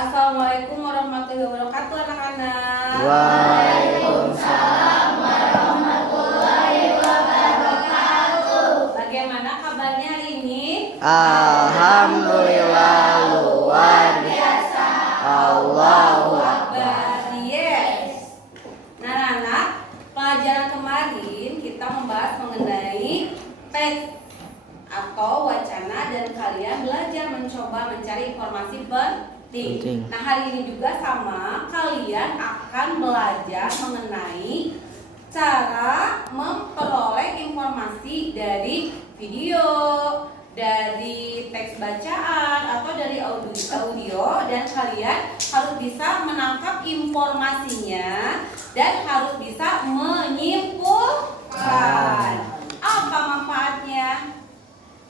Assalamualaikum warahmatullahi wabarakatuh anak-anak. Waalaikumsalam warahmatullahi wabarakatuh. Bagaimana kabarnya hari ini? Alhamdulillah luar biasa. Allahu Akbar. Yes. Nah anak, pelajaran kemarin kita membahas mengenai teks atau wacana dan kalian belajar mencoba mencari informasi penting. Nah hari ini juga sama, kalian akan belajar mengenai cara memperoleh informasi dari video, dari teks bacaan atau dari audio, dan kalian harus bisa menangkap informasinya dan harus bisa menyimpulkan. Apa manfaatnya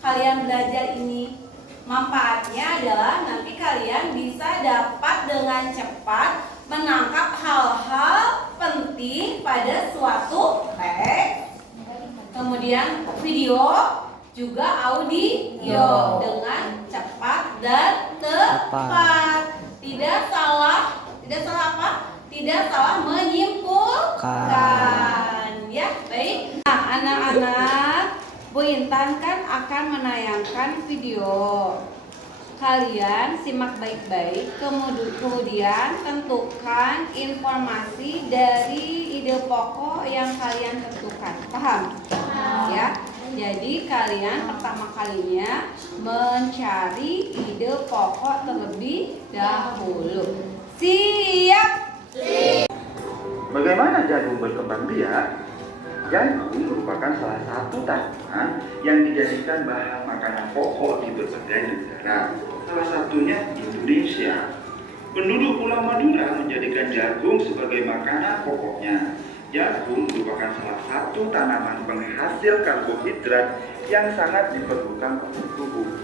kalian belajar ini? Manfaatnya adalah nanti kalian bisa dapat dengan cepat menangkap hal-hal penting pada suatu teks, kemudian video, juga audio dengan cepat dan tepat. Tidak salah apa? Tidak salah menyimpulkan. Ya, baik. Nah, anak-anak, Bu Intan kan akan menayangkan video. Kalian simak baik-baik, kemudian tentukan informasi dari ide pokok yang kalian tentukan. Paham? Ya. Jadi kalian pertama kalinya mencari ide pokok terlebih dahulu. Siap? Bagaimana jagung berkembang biak? Jagung merupakan salah satu tanaman yang dijadikan bahan makanan pokok di berbagai negara, salah satunya Indonesia. Penduduk Pulau Madura menjadikan jagung sebagai makanan pokoknya. Jagung merupakan salah satu tanaman penghasil karbohidrat yang sangat diperlukan untuk tubuh.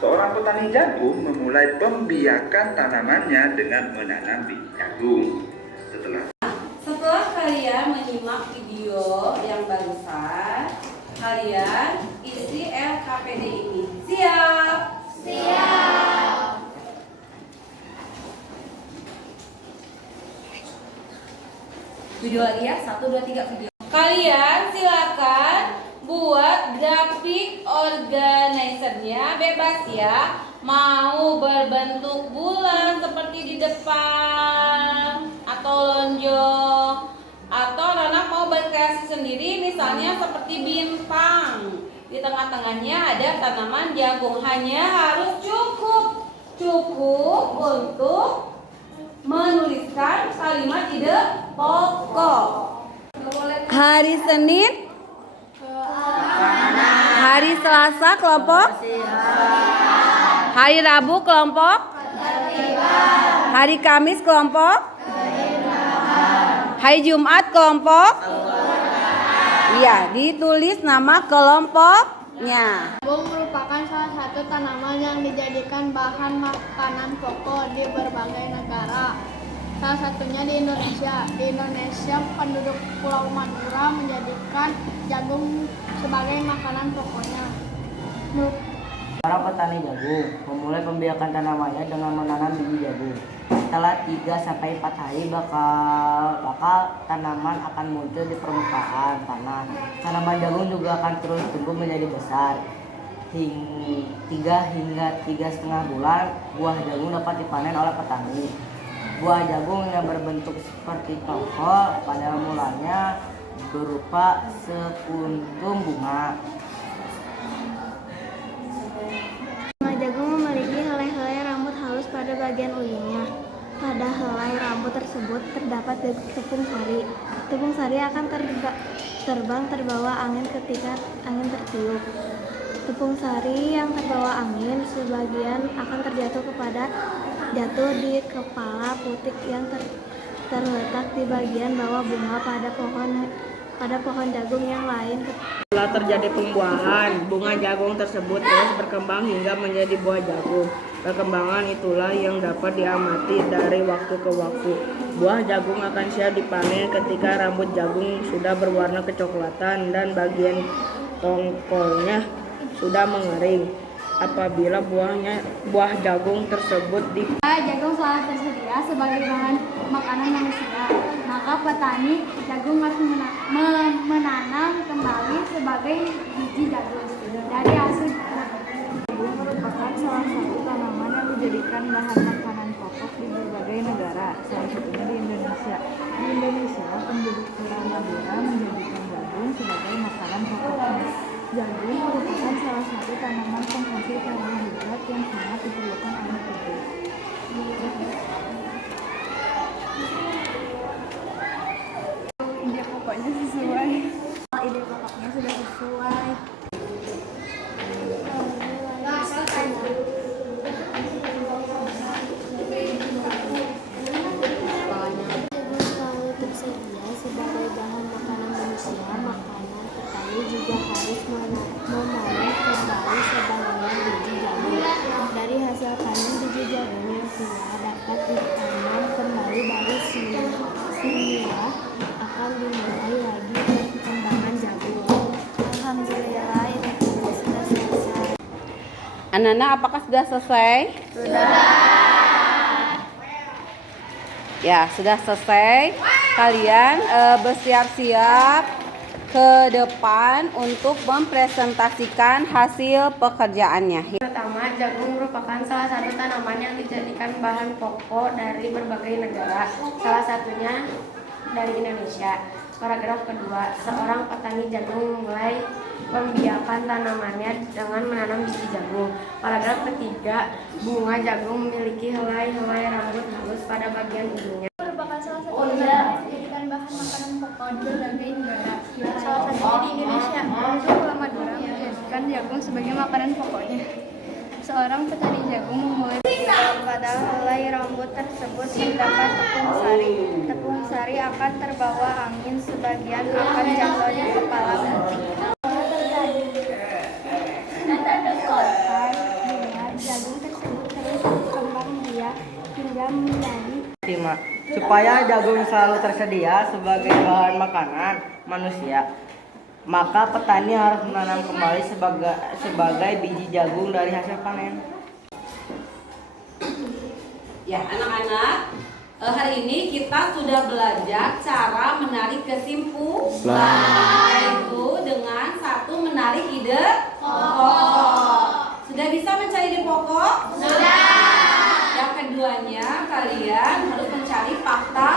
Seorang petani jagung memulai pembiakan tanamannya dengan menanam biji jagung. Setelah kalian menyimak video yang barusan, kalian isi LKPD ini. Siap? Siap. Video lagi ya, 1, 2, 3 video. Kalian silakan buat grafik organizernya, bebas ya. Mau berbentuk bulan seperti di depan atau lonjong, atau anak mau berkreasi sendiri misalnya seperti bintang. Di tengah-tengahnya ada tanaman jagung. Hanya harus cukup untuk menuliskan kalimat ide pokok. Hari Senin, hari Selasa kelompok, hari Rabu kelompok, hari Kamis kelompok, hari Jumat kelompok. Iya, ditulis nama kelompoknya. Jagung merupakan salah satu tanaman yang dijadikan bahan makanan pokok di berbagai negara. Salah satunya di Indonesia. Di Indonesia, penduduk Pulau Madura menjadikan jagung sebagai makanan pokoknya. Para petani jagung memulai pembiakan tanamannya dengan menanam biji jagung. Setelah 3-4 hari bakal tanaman akan muncul di permukaan tanah. Tanaman jagung juga akan terus tumbuh menjadi besar. 3 hingga 3,5 bulan buah jagung dapat dipanen oleh petani. Buah jagung yang berbentuk seperti tongkol pada mulanya berupa sekuntum bunga. Bunga jagung memiliki helai-helai rambut halus pada bagian ulunnya. Pada helai rambut tersebut terdapat tepung sari. Tepung sari akan terbang terbawa angin ketika angin tertiup. Tepung sari yang terbawa angin sebagian akan jatuh di kepala putik yang terletak di bagian bawah bunga pada pohon jagung yang lain. Setelah terjadi pembuahan, bunga jagung tersebut terus berkembang hingga menjadi buah jagung. Perkembangan itulah yang dapat diamati dari waktu ke waktu. Buah jagung akan siap dipanen ketika rambut jagung sudah berwarna kecoklatan dan bagian tongkolnya sudah mengering. apabila buah jagung tersebut Jagung selalu tersedia sebagai bahan makanan manusia, maka petani jagung harus menanam kembali sebagai biji jagung dari hasil jagung merupakan salah satu tanaman yang dijadikan bahan makanan pokok di berbagai negara, salah satunya di Indonesia. Di Indonesia, penduduk Pulau Madura menjadikan jagung sebagai makanan pokoknya. Jagung merupakan salah satu tanaman penghasil karbohidrat yang sangat diperlukan oleh tubuh. Ide pokoknya sesuai. Ide pokoknya sudah sesuai. Jagung selalu tersedia sebagai bahan makanan manusia. Makanan petani juga harus memanen kembali sebagian biji jagung. Dari hasil panen biji jagung yang tua dapat ditanam kembali baru semula akan dimulai lagi perkembangan jagung. Alhamdulillah, ini sudah selesai. Anak-anak, apakah sudah selesai? Ya, sudah selesai. Kalian bersiap-siap ke depan untuk mempresentasikan hasil pekerjaannya. Pertama, jagung merupakan salah satu tanaman yang dijadikan bahan pokok dari berbagai negara, salah satunya dari Indonesia. Paragraf kedua, seorang petani jagung memulai membiarkan tanamannya dengan menanam biji jagung. Paragraf ketiga, bunga jagung memiliki helai-helai rambut halus pada bagian ujungnya. Merupakan salah satu tanaman yang dijadikan bahan makanan pokok di berbagai negara, salah satunya di Indonesia. Penduduk Pulau Madura menjadikan jagung sebagai makanan pokoknya. Seorang petani jagung memulai pada helai rambut tersebut terdapat tepung sari. Tepung sari akan terbawa angin, sebagian akan jatuh di kepala bunga jagung tersebut terus berkembang biak hingga menjadi 5. Supaya jagung selalu tersedia sebagai bahan makanan manusia, maka petani harus menanam kembali sebagai biji jagung dari hasil panen. Ya, anak-anak, hari ini kita sudah belajar cara menarik kesimpulan, yaitu dengan satu menarik ide pokok. Sudah bisa mencari ide pokok? Sudah. Yang keduanya, kalian harus mencari fakta.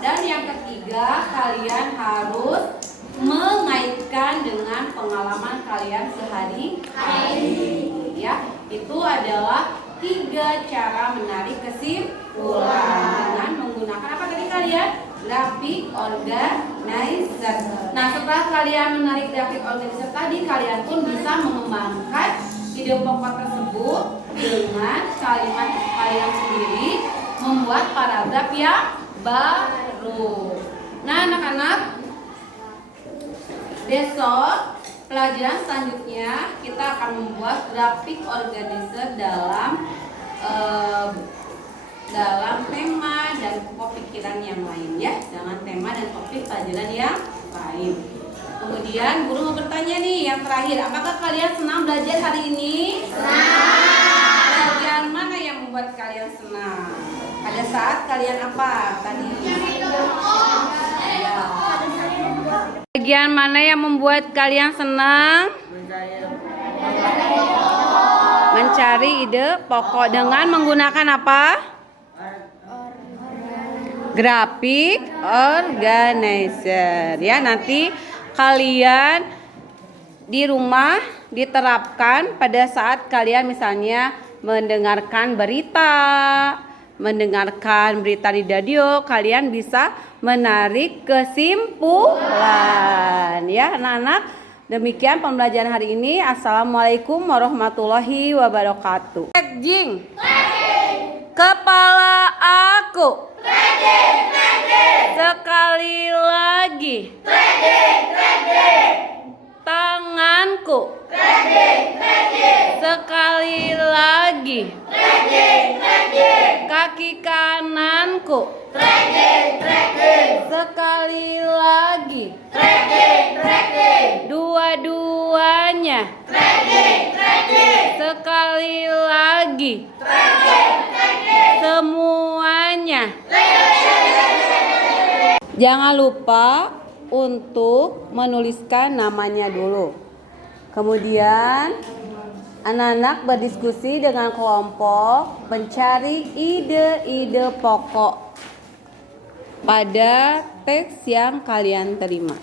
Dan yang ketiga, kalian harus mengaitkan dengan pengalaman kalian sehari-hari. Ya, itu adalah 3 cara menarik kesimpulan dengan menggunakan apa tadi kalian? Grafik organizer. Nah, setelah kalian menarik grafik organizer tadi, kalian pun bisa mengembangkan ide pokok tersebut dengan kalimat kalian sendiri, membuat paragraf yang baru. Nah, anak-anak, besok pelajaran selanjutnya kita akan membuat grafik organizer dalam tema dan pokok pikiran yang lain, ya, dengan tema dan topik pelajaran yang lain. Kemudian guru mau bertanya nih, yang terakhir, apakah kalian senang belajar hari ini? Senang. Bagian mana yang membuat kalian senang? Pada saat kalian apa tadi? Ya. Bagian mana yang membuat kalian senang? Mencari ide pokok dengan menggunakan apa? Grafik organizer. Ya, nanti kalian di rumah diterapkan pada saat kalian misalnya mendengarkan berita di radio, kalian bisa menarik kesimpulan. Ya, anak-anak, demikian pembelajaran hari ini. Assalamualaikum warahmatullahi wabarakatuh. Jing. Kepala aku. Sekali lagi. Tanganku. Sekali lagi. Kaki kananku. Sekali lagi. Dua-duanya. Sekali lagi. Semuanya. Jangan lupa untuk menuliskan namanya dulu. Kemudian anak-anak berdiskusi dengan kelompok mencari ide-ide pokok pada teks yang kalian terima.